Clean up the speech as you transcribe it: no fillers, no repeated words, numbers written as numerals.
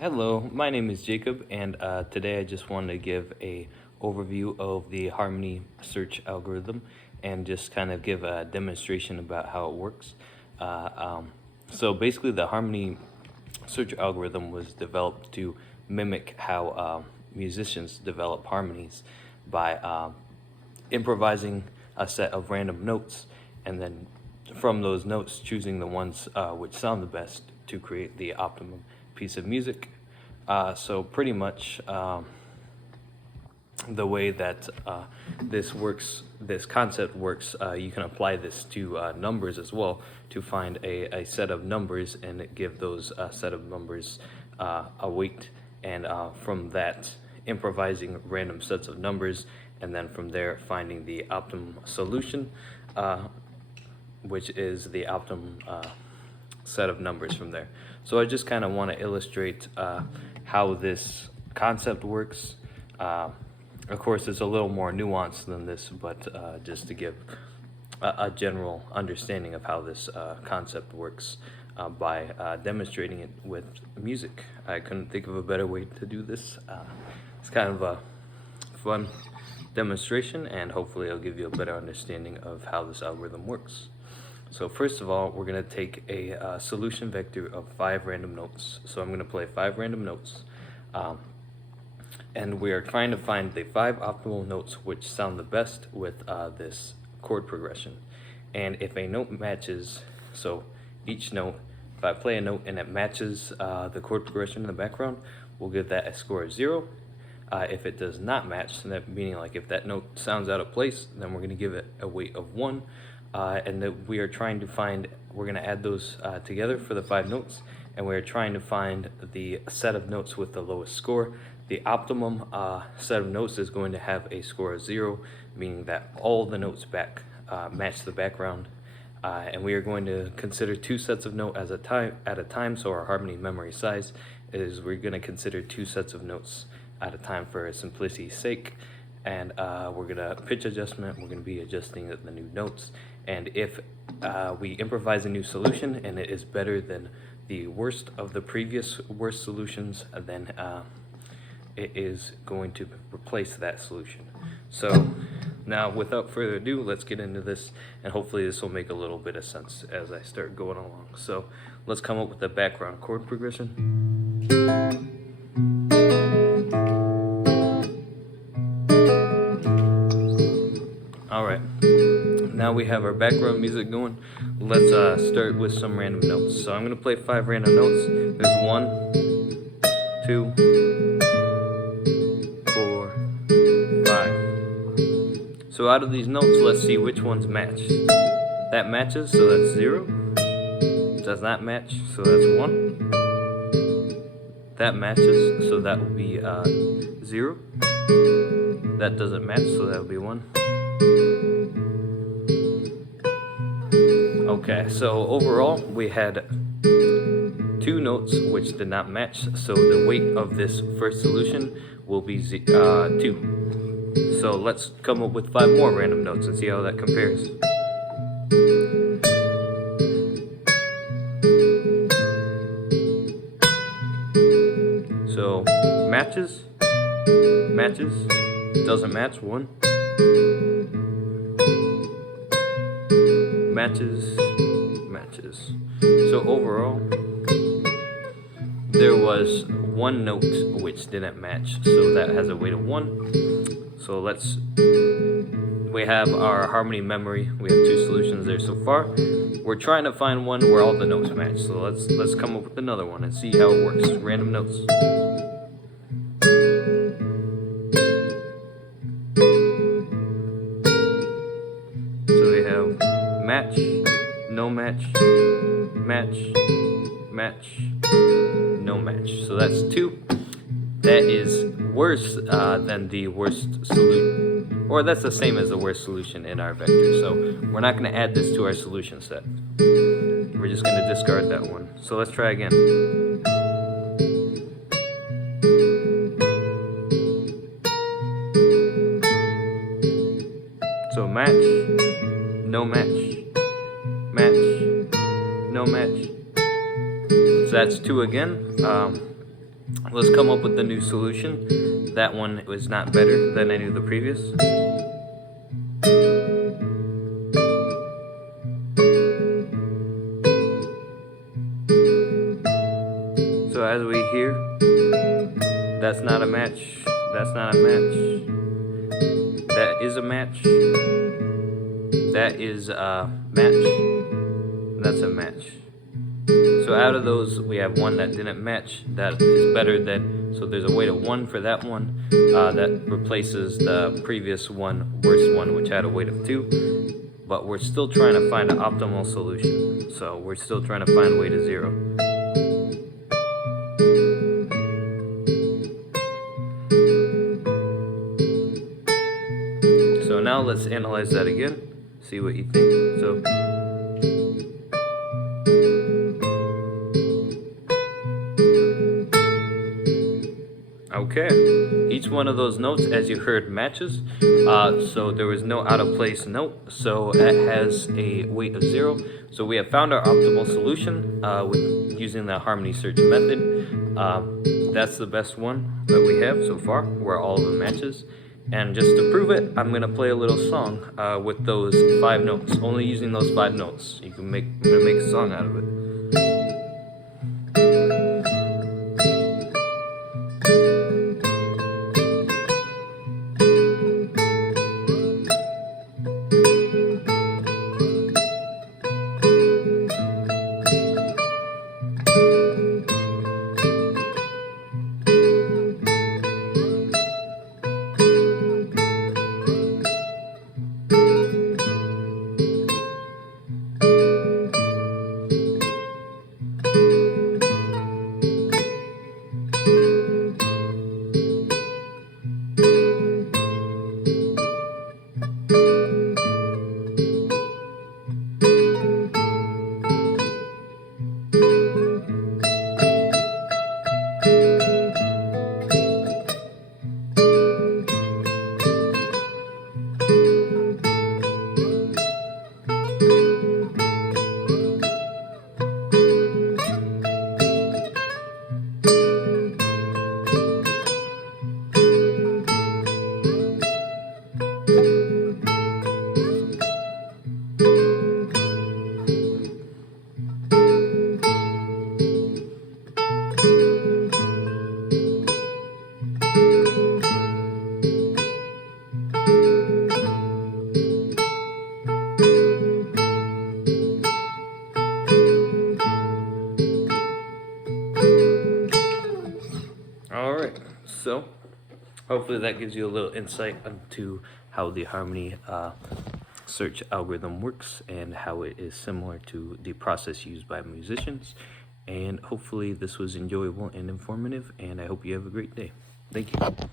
Hello, my name is Jacob, and today I just wanted to give a overview of the Harmony search algorithm and just kind of give a demonstration about how it works. Uh, um, so basically, the Harmony search algorithm was developed to mimic how musicians develop harmonies by improvising a set of random notes and then from those notes choosing the ones which sound the best to create the optimum piece of music. So pretty much the way that this concept works, you can apply this to numbers as well to find a set of numbers and give those set of numbers a weight, and from that improvising random sets of numbers, and then from there finding the optimum solution, which is the optimum set of numbers from there. So I just kind of want to illustrate how this concept works. Of course, it's a little more nuanced than this, but just to give a general understanding of how this concept works by demonstrating it with music. I couldn't think of a better way to do this. It's kind of a fun demonstration, and hopefully it'll give you a better understanding of how this algorithm works. So first of all, we're going to take a solution vector of 5 random notes. So I'm going to play 5 random notes. And we are trying to find the 5 optimal notes which sound the best with this chord progression. And if a note matches, so each note, if I play a note and it matches the chord progression in the background, we'll give that a score of 0. If it does not match, that meaning like if that note sounds out of place, then we're going to give it a weight of 1. And that we are trying to find, we're going to add those together for the 5 notes, and we're trying to find the set of notes with the lowest score. The optimum set of notes is going to have a score of 0, meaning that all the notes back match the background. And we are going to consider 2 sets of note at a time, so our harmony memory size is we're going to consider 2 sets of notes at a time for simplicity's sake. And we're going to pitch adjustment, we're going to be adjusting the new notes. And if we improvise a new solution and it is better than the worst of the previous worst solutions, then it is going to replace that solution. So now, without further ado, let's get into this, and hopefully this will make a little bit of sense as I start going along. So let's come up with a background chord progression. Alright, now we have our background music going. Let's start with some random notes. So I'm going to play 5 random notes. There's 1, 2, 4, 5. So out of these notes, let's see which ones match. That matches, so that's 0. Does not match, so that's 1. That matches, so that will be 0. That doesn't match, so that will be 1. Okay, so overall we had 2 notes which did not match, so the weight of this first solution will be 2. So let's come up with 5 more random notes and see how that compares. So matches, matches, doesn't match, 1. Matches, matches. So overall, there was 1 note which didn't match, so that has a weight of 1. So we have our harmony memory. We have 2 solutions there so far. We're trying to find one where all the notes match. So let's come up with another one and see how it works. Random notes. So we have match, no match, match, match, no match. So that's 2. That is worse than the worst solution, or that's the same as the worst solution in our vector. So we're not going to add this to our solution set. We're just going to discard that one. So let's try again. So match, no match, match, no match. So that's 2 again. let's come up with a new solution. That one was not better than any of the previous. So as we hear, that's not a match, that's not a match, that is a match, that is a match, that's a match. So out of those, we have one that didn't match, that is better than, so there's a weight of 1 for that one, that replaces the previous one, worst one, which had a weight of 2, but we're still trying to find an optimal solution, so we're still trying to find a weight of 0. So now let's analyze that again, see what you think. So okay, each one of those notes, as you heard, matches. So there was no out of place note, so it has a weight of 0. So we have found our optimal solution with using the harmony search method. That's the best one that we have so far, where all of them matches. And just to prove it, I'm gonna play a little song with those 5 notes, only using those 5 notes. I'm gonna make a song out of it. Alright, so hopefully that gives you a little insight into how the harmony search algorithm works and how it is similar to the process used by musicians. And hopefully this was enjoyable and informative, and I hope you have a great day. Thank you.